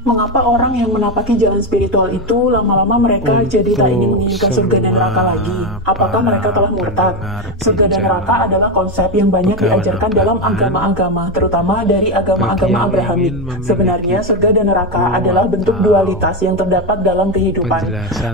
Mengapa orang yang menapaki jalan spiritual itu lama-lama mereka jadi tak ingin menginginkan surga dan neraka lagi? Apakah mereka telah murtad? Surga dan neraka adalah konsep yang banyak diajarkan dalam agama-agama, terutama dari agama-agama Abrahamik. Sebenarnya surga dan neraka adalah bentuk dualitas yang terdapat dalam kehidupan.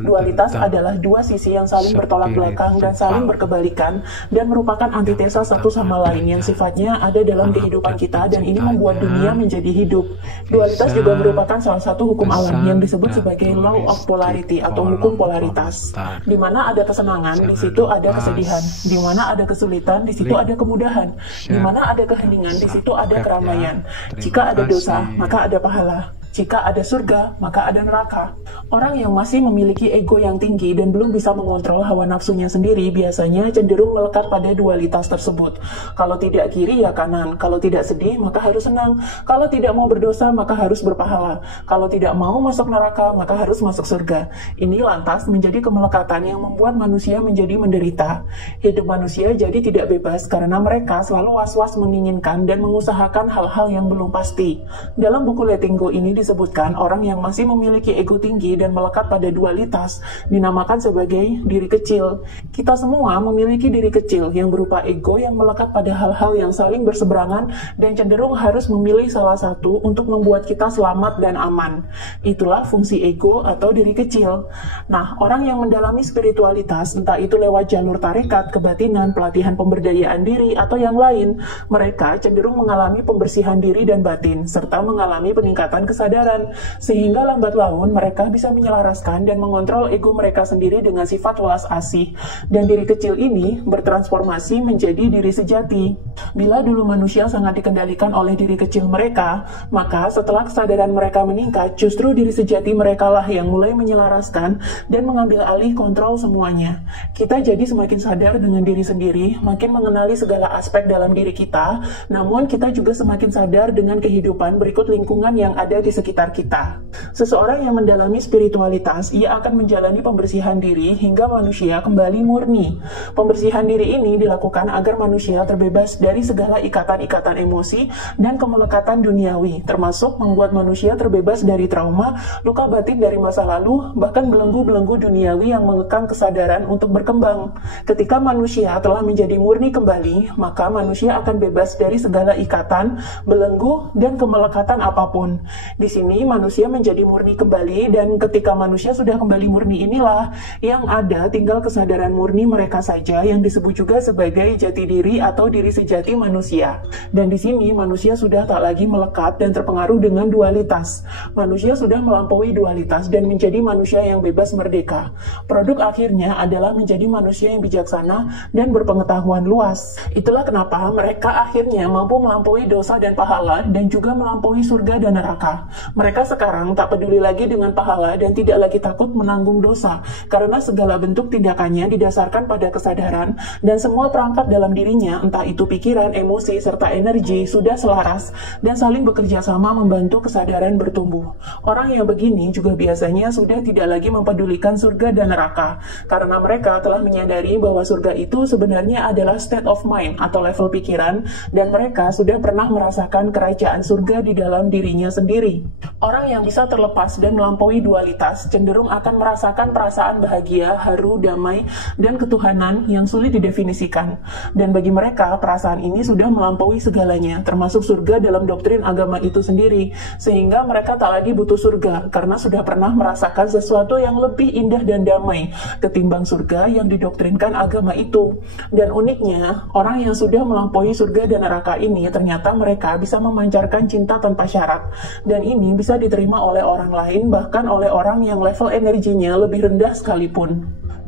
Dualitas adalah dua sisi yang saling bertolak belakang dan saling berkebalikan, dan merupakan antitesa satu sama lain yang sifatnya ada dalam kehidupan kita, dan ini membuat dunia menjadi hidup. Dualitas juga merupakan salah satu hukum alam yang disebut sebagai law of polarity atau hukum polaritas. Di mana ada kesenangan, di situ ada kesedihan. Di mana ada kesulitan, di situ ada kemudahan. Di mana ada keheningan, di situ ada keramaian. Jika ada dosa, maka ada pahala. Jika ada surga, maka ada neraka. Orang yang masih memiliki ego yang tinggi dan belum bisa mengontrol hawa nafsunya sendiri biasanya cenderung melekat pada dualitas tersebut. Kalau tidak kiri ya kanan, kalau tidak sedih maka harus senang, kalau tidak mau berdosa maka harus berpahala, kalau tidak mau masuk neraka maka harus masuk surga. Ini lantas menjadi kemelekatan yang membuat manusia menjadi menderita. Hidup manusia jadi tidak bebas karena mereka selalu was-was menginginkan dan mengusahakan hal-hal yang belum pasti. Dalam buku Letting Go ini disebutkan orang yang masih memiliki ego tinggi dan melekat pada dualitas dinamakan sebagai diri kecil. Kita semua memiliki diri kecil yang berupa ego yang melekat pada hal-hal yang saling berseberangan dan cenderung harus memilih salah satu untuk membuat kita selamat dan aman. Itulah fungsi ego atau diri kecil. Nah, orang yang mendalami spiritualitas, entah itu lewat jalur tarekat, kebatinan, pelatihan pemberdayaan diri, atau yang lain, mereka cenderung mengalami pembersihan diri dan batin, serta mengalami peningkatan kesadaran, sehingga lambat laun mereka bisa menyelaraskan dan mengontrol ego mereka sendiri dengan sifat welas asih, dan diri kecil ini bertransformasi menjadi diri sejati. Bila dulu manusia sangat dikendalikan oleh diri kecil mereka, maka setelah kesadaran mereka meningkat, justru diri sejati mereka lah yang mulai menyelaraskan dan mengambil alih kontrol semuanya. Kita jadi semakin sadar dengan diri sendiri, makin mengenali segala aspek dalam diri kita, namun kita juga semakin sadar dengan kehidupan berikut lingkungan yang ada di sekitar kita. Seseorang yang mendalami spiritualitas, ia akan menjalani pembersihan diri hingga manusia kembali murni. Pembersihan diri ini dilakukan agar manusia terbebas dari segala ikatan-ikatan emosi dan kemelekatan duniawi, termasuk membuat manusia terbebas dari trauma, luka batin dari masa lalu, bahkan belenggu-belenggu duniawi yang mengekang kesadaran untuk berkembang. Ketika manusia telah menjadi murni kembali, maka manusia akan bebas dari segala ikatan, belenggu, dan kemelekatan apapun. Di sini manusia menjadi murni kembali, dan ketika manusia sudah kembali murni inilah yang ada tinggal kesadaran murni mereka saja yang disebut juga sebagai jati diri atau diri sejati manusia. Dan di sini manusia sudah tak lagi melekat dan terpengaruh dengan dualitas. Manusia sudah melampaui dualitas dan menjadi manusia yang bebas merdeka. Produk akhirnya adalah menjadi manusia yang bijaksana dan berpengetahuan luas. Itulah kenapa mereka akhirnya mampu melampaui dosa dan pahala dan juga melampaui surga dan neraka. Mereka sekarang tak peduli lagi dengan pahala dan tidak lagi takut menanggung dosa, karena segala bentuk tindakannya didasarkan pada kesadaran dan semua perangkat dalam dirinya, entah itu pikiran, emosi, serta energi, sudah selaras dan saling bekerja sama membantu kesadaran bertumbuh. Orang yang begini juga biasanya sudah tidak lagi mempedulikan surga dan neraka, karena mereka telah menyadari bahwa surga itu sebenarnya adalah state of mind atau level pikiran, dan mereka sudah pernah merasakan kerajaan surga di dalam dirinya sendiri. Orang yang bisa terlepas dan melampaui dualitas cenderung akan merasakan perasaan bahagia, haru, damai, dan ketuhanan yang sulit didefinisikan. Dan bagi mereka, perasaan ini sudah melampaui segalanya, termasuk surga dalam doktrin agama itu sendiri, sehingga mereka tak lagi butuh surga, karena sudah pernah merasakan sesuatu yang lebih indah dan damai ketimbang surga yang didoktrinkan agama itu. Dan uniknya, orang yang sudah melampaui surga dan neraka ini, ternyata mereka bisa memancarkan cinta tanpa syarat, dan ini bisa diterima oleh orang lain, bahkan oleh orang yang level energinya lebih rendah sekalipun.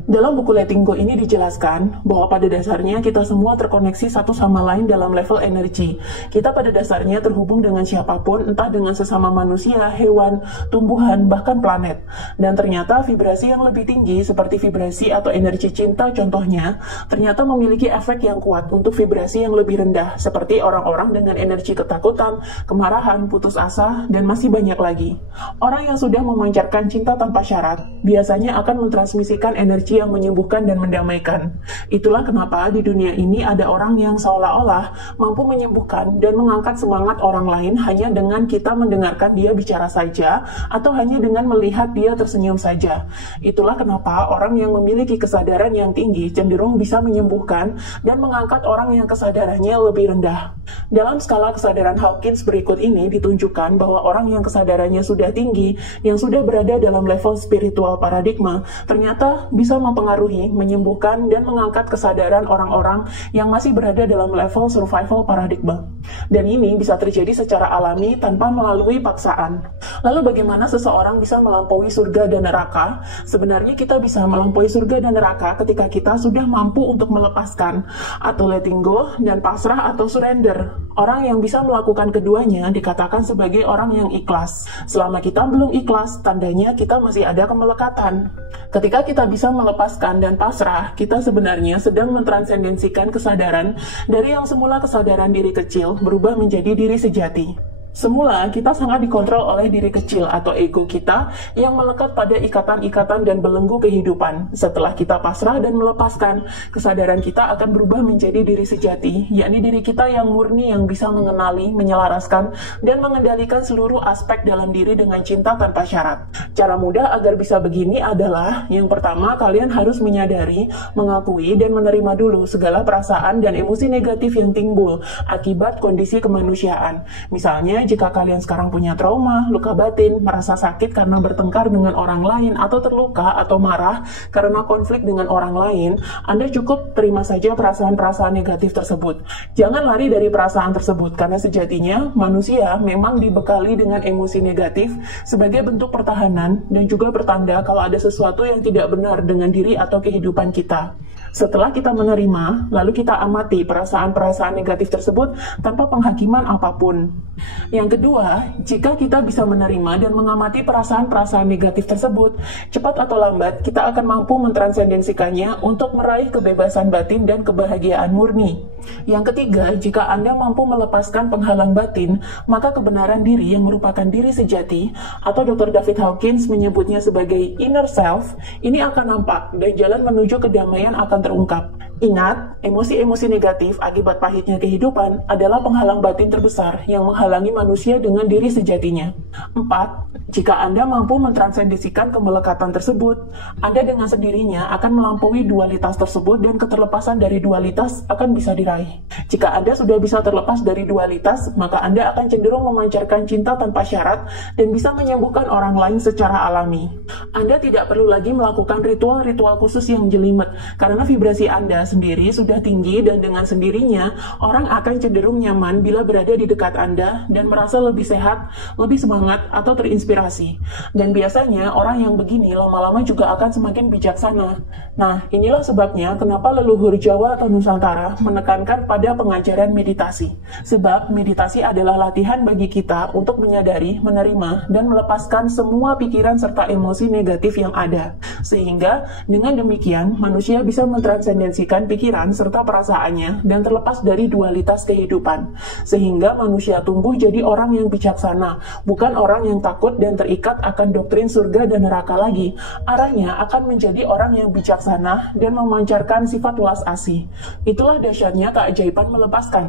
Dalam buku Letting Go ini dijelaskan bahwa pada dasarnya kita semua terkoneksi satu sama lain dalam level energi. Kita pada dasarnya terhubung dengan siapapun, entah dengan sesama manusia, hewan, tumbuhan, bahkan planet. Dan ternyata vibrasi yang lebih tinggi seperti vibrasi atau energi cinta contohnya, ternyata memiliki efek yang kuat untuk vibrasi yang lebih rendah, seperti orang-orang dengan energi ketakutan, kemarahan, putus asa, dan masih banyak lagi. Orang yang sudah memancarkan cinta tanpa syarat, biasanya akan mentransmisikan energi yang menyembuhkan dan mendamaikan. Itulah kenapa di dunia ini ada orang yang seolah-olah mampu menyembuhkan dan mengangkat semangat orang lain hanya dengan kita mendengarkan dia bicara saja, atau hanya dengan melihat dia tersenyum saja. Itulah kenapa orang yang memiliki kesadaran yang tinggi cenderung bisa menyembuhkan dan mengangkat orang yang kesadarannya lebih rendah. Dalam skala kesadaran Hawkins berikut ini ditunjukkan bahwa orang yang kesadarannya sudah tinggi, yang sudah berada dalam level spiritual paradigma, ternyata bisa mempengaruhi, menyembuhkan, dan mengangkat kesadaran orang-orang yang masih berada dalam level survival paradigma. Dan ini bisa terjadi secara alami tanpa melalui paksaan. Lalu bagaimana seseorang bisa melampaui surga dan neraka? Sebenarnya kita bisa melampaui surga dan neraka ketika kita sudah mampu untuk melepaskan, atau letting go, dan pasrah atau surrender. Orang yang bisa melakukan keduanya dikatakan sebagai orang yang ikhlas. Selama kita belum ikhlas, tandanya kita masih ada kemelekatan. Ketika kita bisa melepaskan dan pasrah, kita sebenarnya sedang mentransendensikan kesadaran dari yang semula kesadaran diri kecil berubah menjadi diri sejati. Semula, kita sangat dikontrol oleh diri kecil atau ego kita yang melekat pada ikatan-ikatan dan belenggu kehidupan. Setelah kita pasrah dan melepaskan, kesadaran kita akan berubah menjadi diri sejati, yakni diri kita yang murni yang bisa mengenali, menyelaraskan, dan mengendalikan seluruh aspek dalam diri dengan cinta tanpa syarat. Cara mudah agar bisa begini adalah, yang pertama, kalian harus menyadari, mengakui, dan menerima dulu segala perasaan dan emosi negatif yang timbul akibat kondisi kemanusiaan. Misalnya, jika kalian sekarang punya trauma, luka batin, merasa sakit karena bertengkar dengan orang lain, atau terluka atau marah karena konflik dengan orang lain, Anda cukup terima saja perasaan-perasaan negatif tersebut. Jangan lari dari perasaan tersebut, karena sejatinya manusia memang dibekali dengan emosi negatif sebagai bentuk pertahanan dan juga pertanda kalau ada sesuatu yang tidak benar dengan diri atau kehidupan kita. Setelah kita menerima, lalu kita amati perasaan-perasaan negatif tersebut tanpa penghakiman apapun. Yang kedua, jika kita bisa menerima dan mengamati perasaan-perasaan negatif tersebut, cepat atau lambat kita akan mampu mentransendensikannya untuk meraih kebebasan batin dan kebahagiaan murni. Yang ketiga, jika Anda mampu melepaskan penghalang batin, maka kebenaran diri yang merupakan diri sejati, atau Dr. David Hawkins menyebutnya sebagai inner self, ini akan nampak dan jalan menuju kedamaian akan terungkap. Ingat, emosi-emosi negatif akibat pahitnya kehidupan adalah penghalang batin terbesar yang menghalangi manusia dengan diri sejatinya. 4. Jika Anda mampu mentransendensikan kemelekatan tersebut, Anda dengan sendirinya akan melampaui dualitas tersebut dan keterlepasan dari dualitas akan bisa diraih. Jika Anda sudah bisa terlepas dari dualitas, maka Anda akan cenderung memancarkan cinta tanpa syarat dan bisa menyembuhkan orang lain secara alami. Anda tidak perlu lagi melakukan ritual-ritual khusus yang jelimet, karena vibrasi Anda sendiri sudah tinggi dan dengan sendirinya orang akan cenderung nyaman bila berada di dekat Anda dan merasa lebih sehat, lebih semangat, atau terinspirasi. Dan biasanya orang yang begini lama-lama juga akan semakin bijaksana. Nah, inilah sebabnya kenapa leluhur Jawa atau Nusantara menekankan pada pengajaran meditasi. Sebab meditasi adalah latihan bagi kita untuk menyadari, menerima, dan melepaskan semua pikiran serta emosi negatif yang ada. Sehingga dengan demikian manusia bisa mentransendensikan pikiran serta perasaannya dan terlepas dari dualitas kehidupan. Sehingga manusia tumbuh jadi orang yang bijaksana, bukan orang yang takut dan terikat akan doktrin surga dan neraka lagi. Arahnya akan menjadi orang yang bijaksana dan memancarkan sifat welas asih. Itulah dahsyatnya keajaiban melepaskan.